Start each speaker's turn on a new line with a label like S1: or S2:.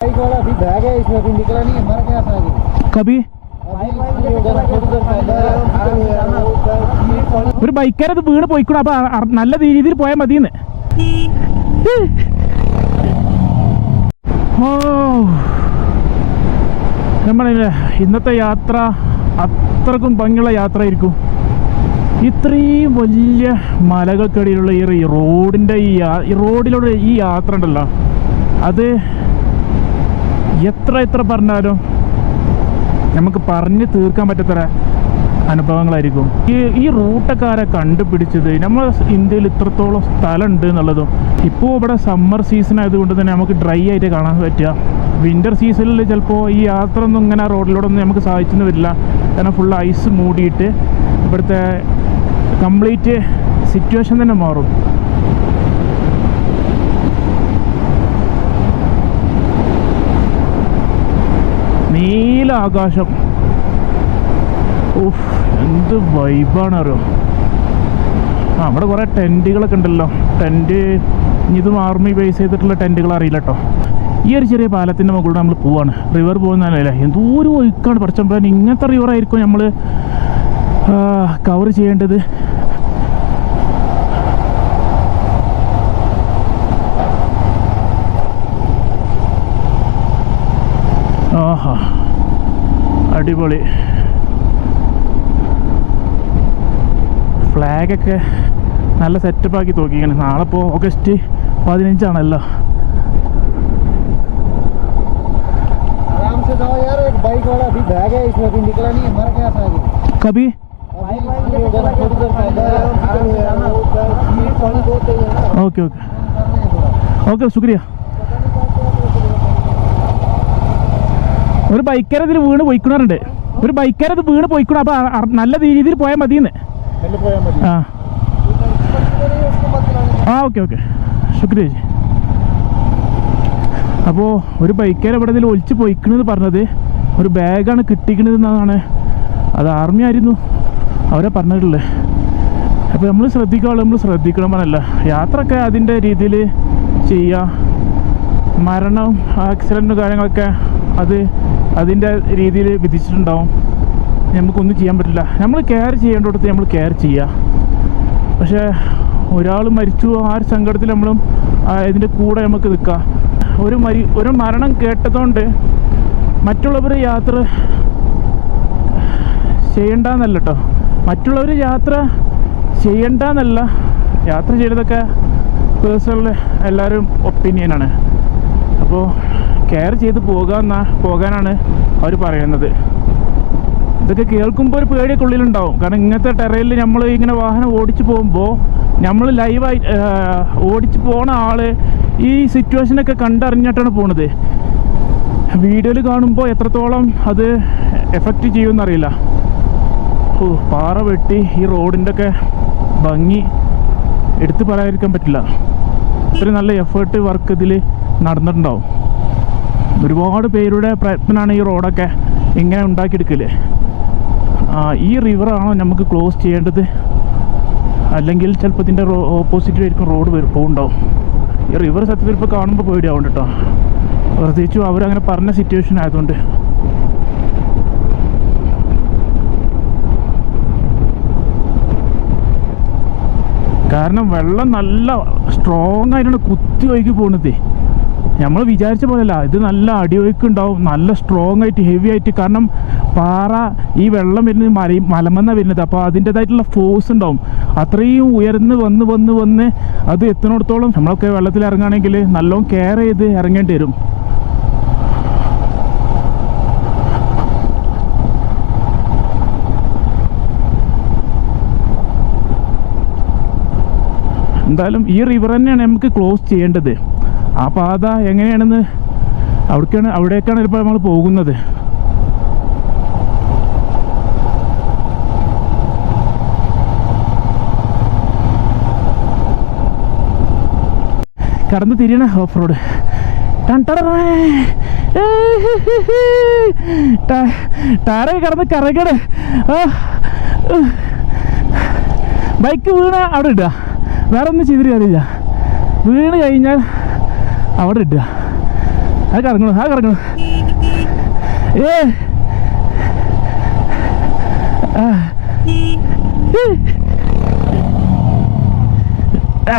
S1: Bike वाला अभी bag है इसमें अभी निकला नहीं हमारा क्या था अभी
S2: കബി
S1: जरा थोड़ी देर पहले
S2: ഒരു ബൈക്കാരത് വീണ് പോയിക്കണം അപ്പൊ അ- അ- നല്ല രീതിയിൽ പോയാൽ മതിയെന്ന് ഓ നമ്മളില്ലേ ഇന്നത്തെ യാത്ര അത്രക്കും ഭംഗിയുള്ള യാത്രയായിരിക്കും ഇത്രയും വലിയ മലകൾക്കിടയിലുള്ള ഈ ഈ റോഡിൻ്റെ ഈ യാ- ഈ റോഡിലൂടെ ഈ യാത്ര ഉണ്ടല്ലോ അത് എത്ര എത്ര പറഞ്ഞാലും നമുക്ക് പറഞ്ഞ് തീർക്കാൻ പറ്റത്തര അനുഭവങ്ങളായിരിക്കും. ഈ ഈ റൂട്ടക്കാരെ കണ്ടുപിടിച്ചത് നമ്മൾ ഇന്ത്യയിൽ ഇത്രത്തോളം സ്ഥലമുണ്ട് എന്നുള്ളതും ഇപ്പോൾ ഇവിടെ സമ്മർ സീസൺ ആയതുകൊണ്ട് തന്നെ നമുക്ക് ഡ്രൈ ആയിട്ട് കാണാൻ പറ്റുക. വിന്റർ സീസണിൽ ചിലപ്പോൾ ഈ യാത്ര ഒന്നും ഇങ്ങനെ റോഡിലൂടെ ഒന്നും നമുക്ക് സാധിച്ചെന്ന് വരില്ല. കാരണം ഫുൾ ഐസ് മൂടിയിട്ട് ഇവിടുത്തെ കംപ്ലീറ്റ് സിറ്റുവേഷൻ തന്നെ മാറും. നീല ആകാശം. ഉഫ് എന്ത് വൈബാണ് അറിയോ അവിടെ കുറേ ടെന്റുകളൊക്കെ ഉണ്ടല്ലോ. ടെന്റ് ഇതും ആർമി ബേസ് ചെയ്തിട്ടുള്ള ടെന്റുകൾ അറിയില്ല കേട്ടോ ഈ ഒരു ചെറിയ പാലത്തിന്റെ മുകളിലൂടെ നമ്മൾ പോവാണ്. റിവർ പോകുന്നതല്ലേ എന്തോ ഒരു ഒഴുക്കാണ്. പഠിച്ചപ്പോൾ ഇങ്ങനത്തെ റിവർ ആയിരിക്കും നമ്മൾ കവർ ചെയ്യേണ്ടത്. അടിപൊളി. ഫ്ലാഗൊക്കെ നല്ല സെറ്റപ്പാക്കി തോക്കിക്കണം നാളെ ഇപ്പോൾ ഓഗസ്റ്റ് പതിനഞ്ചാണല്ലോ. കബി?
S1: Okay okay.
S2: ഓക്കെ ശുക്രിയ ഒരു ബൈക്കര ഇതിൽ വീണ് പോയിക്കണറുണ്ട് ഒരു ബൈക്കര ഇത് വീണ് പോയിക്കണം. അപ്പൊ നല്ല രീതിയിൽ പോയാൽ മതിയെന്ന്. ആ. ആ ഓക്കെ ഓക്കെ. ശുക്രിയ അപ്പോൾ ഒരു ബൈക്കര ഇവിടെ ഇതിൽ ഒളിച്ച് പോയിക്കണെന്ന് പറഞ്ഞത് ഒരു ബാഗാണ് കിട്ടിക്കണത് എന്നാണ്. അത് ആർമി ആയിരുന്നു. അവരെ പറഞ്ഞിട്ടുള്ളത് അപ്പോൾ നമ്മൾ ശ്രദ്ധിക്കാവുള്ളൂ നമ്മൾ ശ്രദ്ധിക്കണം പറഞ്ഞല്ല. യാത്രയൊക്കെ അതിന്റെ രീതിയിൽ ചെയ്യുക മരണം ആക്സിഡന്റും കാര്യങ്ങളൊക്കെ അത് അതിന്റെ രീതിയിൽ വിധിച്ചിട്ടുണ്ടാവും. നമുക്കൊന്നും ചെയ്യാൻ പറ്റില്ല. നമ്മൾ കെയർ ചെയ്യേണ്ടിടത്ത് നമ്മൾ കെയർ ചെയ്യുക പക്ഷേ ഒരാൾ മരിച്ചു ആ ഒരു സങ്കടത്തിൽ നമ്മളും ഇതിന്റെ കൂടെ നമുക്ക് നിൽക്കാം. ഒരു മരി ഒരു മരണം കേട്ടതുകൊണ്ട് മറ്റുള്ളവർ യാത്ര ചെയ്യണ്ടെന്നല്ല കേട്ടോ മറ്റുള്ളവർ യാത്ര ചെയ്യണ്ടെന്നല്ല. യാത്ര ചെയ്തതൊക്കെ പേഴ്സണൽ എല്ലാവരും ഒപ്പീനിയനാണ്. അപ്പോൾ കെയർ ചെയ്ത് പോകാമെന്ന പോകാനാണ് അവർ പറയുന്നത്. ഇതൊക്കെ കേൾക്കുമ്പോൾ ഒരു പേടിയൊക്കെ ഉള്ളിലുണ്ടാവും. കാരണം ഇങ്ങനത്തെ ടെറയിൽ നമ്മൾ ഇങ്ങനെ വാഹനം ഓടിച്ചു പോകുമ്പോൾ നമ്മൾ ലൈവായി ഓടിച്ചു പോണ ആൾ ഈ സിറ്റുവേഷനൊക്കെ കണ്ടറിഞ്ഞിട്ടാണ് പോണത്. വീഡിയോയിൽ കാണുമ്പോൾ എത്രത്തോളം അത് എഫക്റ്റ് ചെയ്യുമെന്നറിയില്ല. ഓ പാറ വെട്ടി ഈ റോഡിന്റെ ഒക്കെ ഭംഗി എടുത്തു പറയാതിരിക്കാൻ പറ്റില്ല. ഇത്രയും നല്ല എഫേർട്ട് വർക്ക് ഇതിൽ നടന്നിട്ടുണ്ടാവും. ഒരുപാട് പേരുടെ പ്രയത്നമാണ് ഈ റോഡൊക്കെ ഇങ്ങനെ ഉണ്ടാക്കിയെടുക്കില്ലേ ഈ റിവറാണോ നമുക്ക് ക്ലോസ് ചെയ്യേണ്ടത്? അല്ലെങ്കിൽ ചിലപ്പോൾ ഇതിന്റെ റോ ഓപ്പോസിറ്റ് ആയിരിക്കും റോഡ് പോകുണ്ടാവും ഈ റിവർ സത്യത്തിൽ ഇപ്പോൾ കാണുമ്പോൾ പേടിയാവും കേട്ടോ പ്രത്യേകിച്ചും അവരങ്ങനെ പറഞ്ഞ സിറ്റുവേഷൻ ആയതുകൊണ്ട്. കാരണം വെള്ളം നല്ല സ്ട്രോങ് ആയിട്ടാണ് കുത്തി ഒഴുകി പോകുന്നത് നമ്മൾ വിചാരിച്ച പോലെയല്ല. ഇത് നല്ല അടിയൊഴുക്ക് ഉണ്ടാവും. നല്ല സ്ട്രോങ് ആയിട്ട് ഹെവി ആയിട്ട്. കാരണം പാറ ഈ വെള്ളം വരുന്നത് മല മലമെന്നാണ് വരുന്നത്. അപ്പോൾ അതിന്റെതായിട്ടുള്ള ഫോഴ്സ് ഉണ്ടാവും. അത്രയും ഉയർന്ന് വന്ന് വന്ന് വന്ന് അത് എത്തുന്നിടത്തോളം നമ്മളൊക്കെ വെള്ളത്തിൽ ഇറങ്ങുകയാണെങ്കിൽ നല്ലോണം കെയർ ചെയ്ത് ഇറങ്ങേണ്ടി വരും. എന്തായാലും ഈ റിവർ തന്നെയാണ് നമുക്ക് ക്ലോസ് ചെയ്യേണ്ടത്. ആ പാത എങ്ങനെയാണെന്ന് അവിടേക്കാണ് അവിടേക്കാണ് ഇപ്പോൾ നമ്മൾ പോകുന്നത്. കടന്ന് തിരിയണ ഓഫ് റോഡ് ടയറ് കടന്ന് കറങ്ങണ് ബൈക്ക് വീണ അവിടെ ഇടുക. വേറെ ഒന്നും ചെയ്തിട്ട് കാര്യമില്ല. വീണ് കഴിഞ്ഞാൽ അവിടെ ഇട്ട അത് കറങ്ങണു ആ കറങ്ങണു ആ. ഏ. ആ.